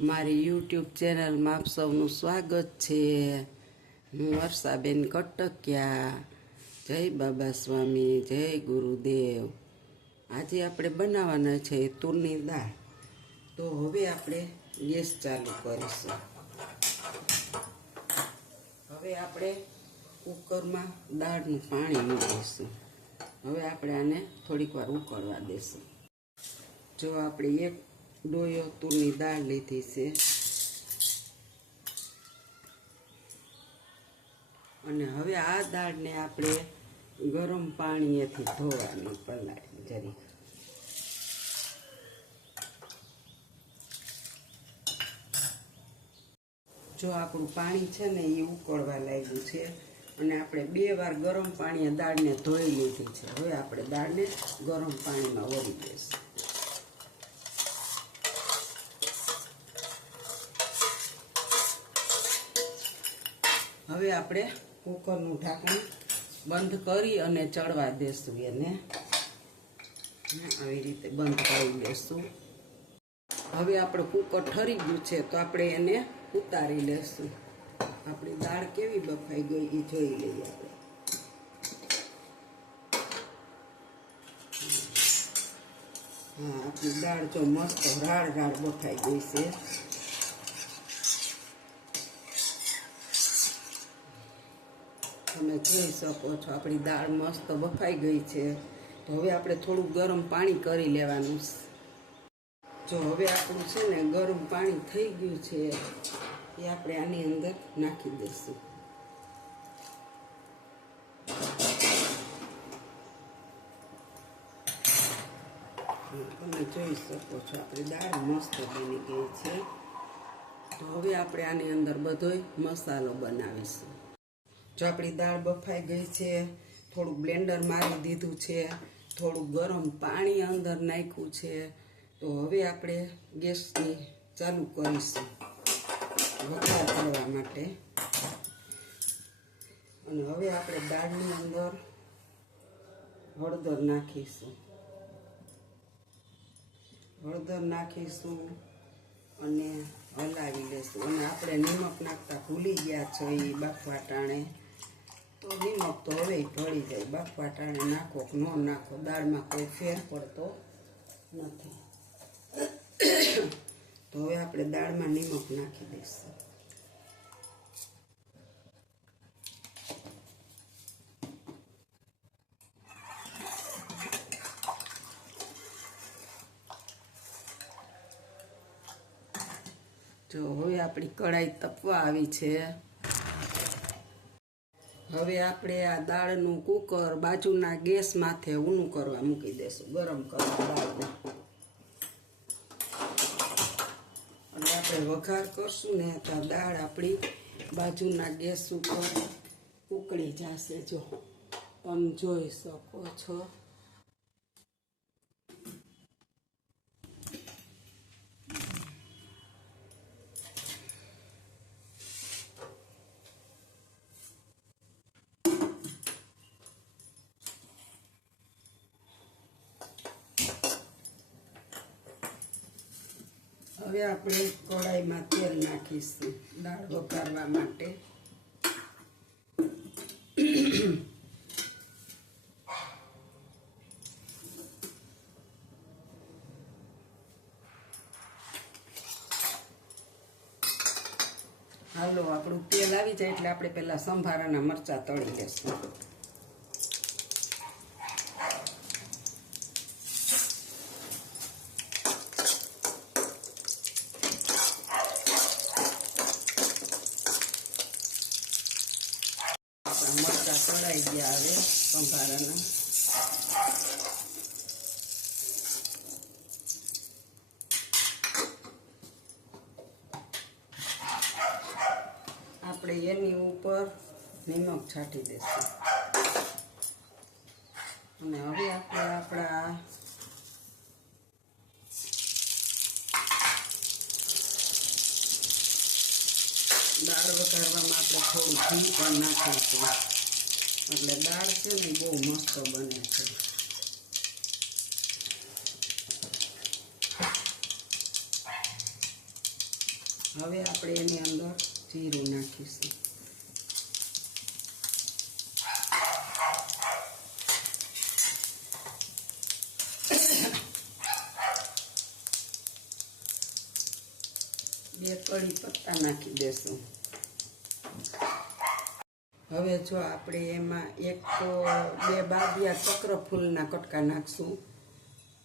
મારી યુટ્યુબ ચેનલમાં આપ સૌનું સ્વાગત છે। હું વર્ષાબેન કટકિયા। જય બાબા સ્વામી, જય ગુરુદેવ। આજે આપણે બનાવવાના છે તુરની દાળ। તો હવે આપણે ગેસ ચાલુ કરીશું। હવે આપણે કુકરમાં દાળનું પાણી મૂકીશું। હવે આપણે આને થોડીક વાર ઉકળવા દેશું। જો આપણે એક ડોયો તુરની દાળ લીધી છે અને હવે આ દાળને આપણે ગરમ પાણીએથી ધોવાનું પલાળી જરી। જો આપણું પાણી છે ને એ ઉકળવા લાગ્યું છે અને આપણે 2 વાર ગરમ પાણીએ દાળને ધોઈ લીધી છે। હવે આપણે દાળને ગરમ પાણીમાં વળી દઈશું। હવે આપણે કુકરનું ઢાંકણ બંધ કરી અને ચડવા દેશું। એને આવી રીતે બંધ કરી દેશું। હવે આપણું કુકર ઠરી ગયું છે તો આપણે એને ઉતારી લેશું। આપણી દાળ કેવી બફાઈ ગઈ એ જોઈ લઈએ આપણે। હા, આપણી દાળ જો મસ્ત રાળ રાળ બફાઈ ગઈ છે। તમે જોઈ શકો છો આપણી દાળ મસ્ત બફાઈ ગઈ છે। તો હવે આપણે થોડું ગરમ પાણી કરી લેવાનું છે। જો હવે આપણું છે ને ગરમ પાણી થઈ ગયું છે એ આપણે આની અંદર નાખી દઈશું। તમે જોઈ શકો છો આપણી દાળ મસ્ત બની ગઈ છે। તો હવે આપણે આની અંદર બધોય મસાલો બનાવીશું। જો આપણી દાળ બફાઈ ગઈ છે, થોડુંક બ્લેન્ડર મારી દીધું છે, થોડુંક ગરમ પાણી અંદર નાખ્યું છે। તો હવે આપણે ગેસની ચાલુ કરીશું વઘાર કરવા માટે। અને હવે આપણે દાળની અંદર હળદર નાખીશું। હળદર નાખીશું અને હલાવી લેશું। અને આપણે નિમક નાખતા ભૂલી ગયા છો એ બાફવા ટાણે, તો નિમક તો હવે ઢળી જાય। બાફવા ટાણે નાખો કે ન નાખો દાળમાં કોઈ ફેર પડતો નથી। તો હવે આપણે દાળમાં નિમક નાખી દઈશું। જો હવે આપણી કઢાઈ તપવા આવી છે। હવે આપણે આ દાળનું કુકર બાજુના ગેસ માથે ઊનું કરવા મૂકી દઈશું, ગરમ કરવા દાળને। અને આપણે વઘાર કરશું ને તો દાળ આપણી બાજુના ગેસ ઉપર ઉકળી જશે। જો તમે જોઈ શકો છો। હવે આપણે કઢાઈમાં તેલ નાખીશું દાળ વઘારવા માટે। હાલો આપણું તેલ આવી જાય એટલે આપણે પહેલા સંભારાના મરચાં તળી લેશું। મરચાં તળાઈ ગયા હવે સંભારાના। આપણે એની ઉપર નિમક છાંટી દઈશું। અને હવે આપણે આપણા દાળ વઘારવામાં આપણે થોડું ઘી પણ નાખીશું, એટલે દાળ છે ને બહુ મસ્ત બને છે। હવે આપણે એની અંદર જીરું નાખીશું. બે કળી પત્તા નાખી દેશું. હવે જો આપણે એમાં બે બાદિયા ચક્રફૂલના કટકા નાખશું,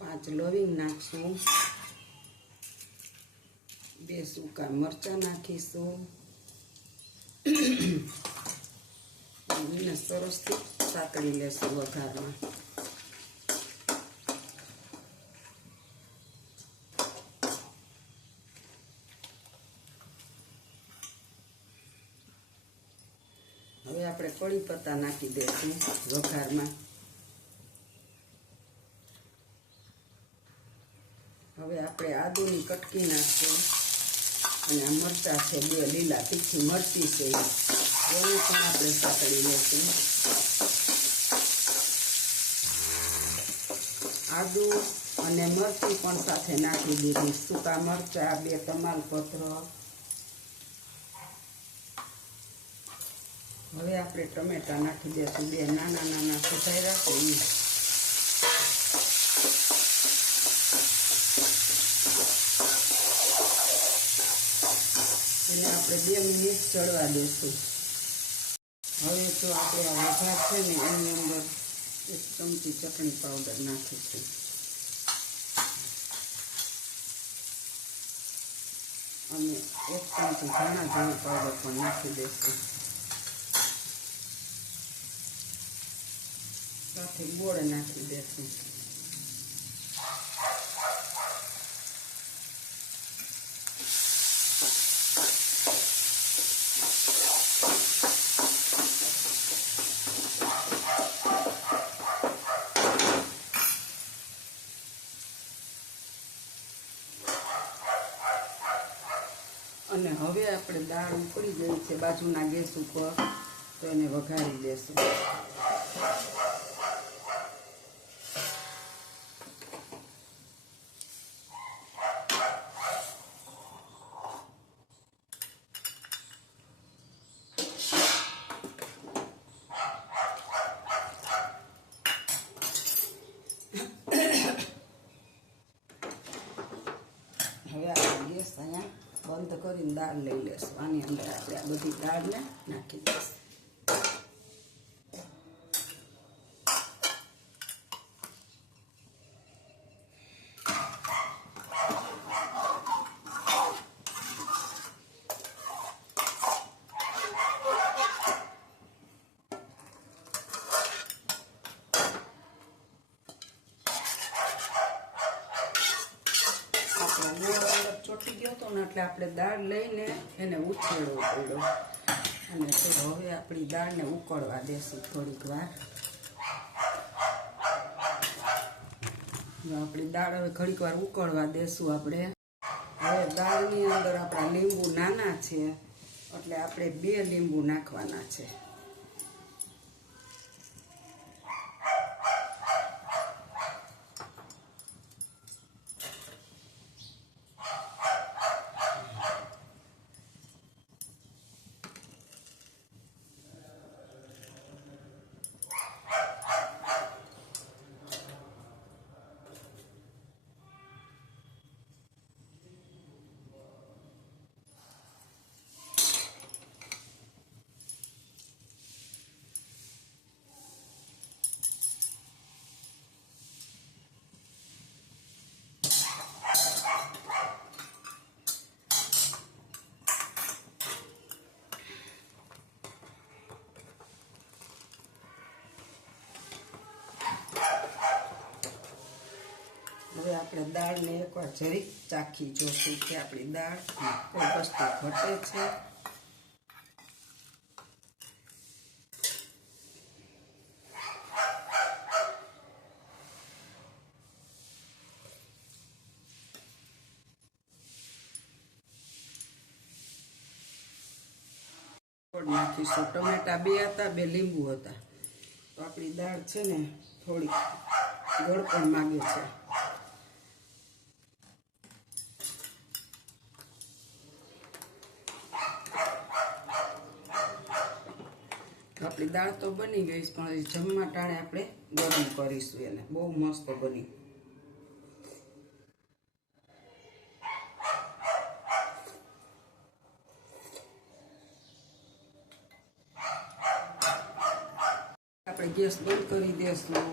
5 લવિંગ નાખશું, 2 સૂકા મરચાં નાખીશું અને સરસથી સાતળી લેશું વઘારમાં. હવે આપણે કળી પત્તા નાખી દઈશું વઘારમાં. હવે આપણે આદુની કટકી નાખશું અને આ મરચાં છે 2 લીલા તીખી મરચી છે એને પણ આપણે સાતળી લઈશું. આદુ અને મરચી પણ સાથે નાખી દીધી, સૂકા મરચાં, 2 તમાલપત્ર. હવે આપણે ટમેટા નાખી દઈશું, 2 નાના નાના સુધાર્યા છે એને આપણે 2 મિનિટ ચડવા દઈશું. હવે જો આપણે આ વઘાર છે ને એની અંદર 1 ચમચી ચટણી પાવડર નાખીશું અને 1 ચમચી ધાણા જીરું પાવડર પણ નાખી દઈશું. સાથે ગોળ નાખી દઈશું. અને હવે આપણે દાળ ઉકળી ગઈ છે બાજુના ગેસ ઉપર, તો એને વઘારી દેશું. હવે આપણે ગેસ અહીંયા બંધ કરીને દાળ લઈ લેશું. આની અંદર આપણે આ બધી દાળને નાખી દઈશું. ચોટી ગયો હતો ને એટલે આપણે દાળ લઈને એને ઉછેરવો પડ્યો. અને તો હવે આપણી દાળને ઉકળવા દેશું થોડીક વાર. આપણી દાળ હવે ઘડીક વાર ઉકળવા દેશું આપણે. હવે દાળની અંદર આપણા લીંબુ નાના છે એટલે આપણે 2 લીંબુ નાખવાના છે. હવે આપણે દાળને એકવાર જરીક ચાખી જોશું કે આપણી દાળ કોઈ વસ્તુ ઘટે છે. નાખીશું. ટમેટા 2 હતા, 2 લીંબુ હતા, તો આપણી દાળ છે ને થોડીક ગળપણ માંગે છે. આપણી દાળ તો બની ગઈ છે, પણ હજી જમવા ટાણે આપણે ગરમ કરીશું એને. બહુ મસ્ત બની. આપણે ગેસ બંધ કરી દઈશું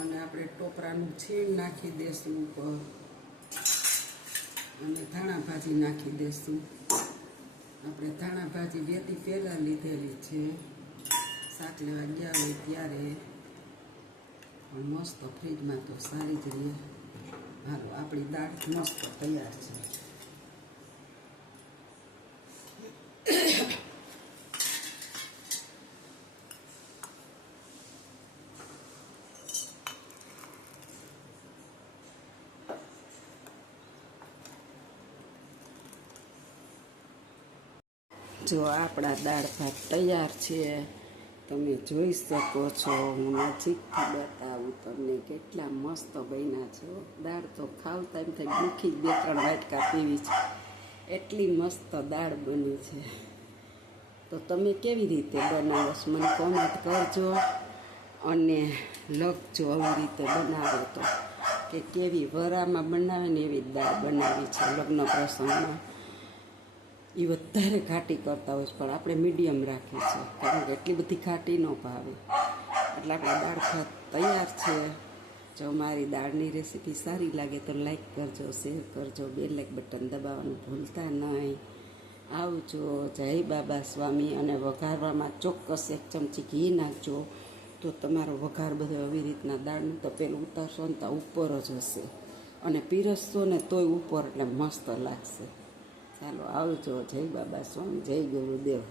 અને આપણે ટોપરાનું છીણ નાખી દઈશું ઉપર અને ધાણા ભાજી નાખી દઈશું. આપણે ધાણા ભાજી વેતી પહેલાં લીધેલી છે, શાક લેવા ગયા હોય ત્યારે, પણ મસ્ત ફ્રીજમાં તો સારી જ રહે. હાલો, આપણી દાળ મસ્ત તૈયાર છે. જો આપણા દાળ ભાત તૈયાર છે, તમે જોઈ શકો છો. હું નજીકથી બતાવું તમને કેટલા મસ્ત બન્યા છે. દાળ તો ખાવતા એમ થાય ભૂખી 2-3 વાટકા પીવી છે, એટલી મસ્ત દાળ બની છે. તો તમે કેવી રીતે બનાવો છો મને કોમેન્ટ કરજો અને લખજો આવી રીતે બનાવો તો, કે કેવી વરામાં બનાવે ને એવી દાળ બનાવી છે. લગ્ન પ્રસંગમાં એ વધારે ઘાટી કરતા હોય છે, પણ આપણે મીડિયમ રાખીએ છીએ, કારણ કે એટલી બધી ઘાટી ન ભાવે. એટલે આપણા દાળ ભાત તૈયાર છે. જો મારી દાળની રેસીપી સારી લાગે તો લાઈક કરજો, શેર કરજો, બેલ લાઈક બટન દબાવવાનું ભૂલતા નહીં. આવજો. જય બાબા સ્વામી. અને વઘારવામાં ચોક્કસ 1 ચમચી ઘી નાખજો, તો તમારો વઘાર બધો આવી રીતના દાળનું તો પેલું ઉતારશો ને તો ઉપર જ હશે, અને પીરસશો ને તોય ઉપર, એટલે મસ્ત લાગશે. ચાલો આવજો. જય બાબા સ્વામી, જય ગુરુદેવ.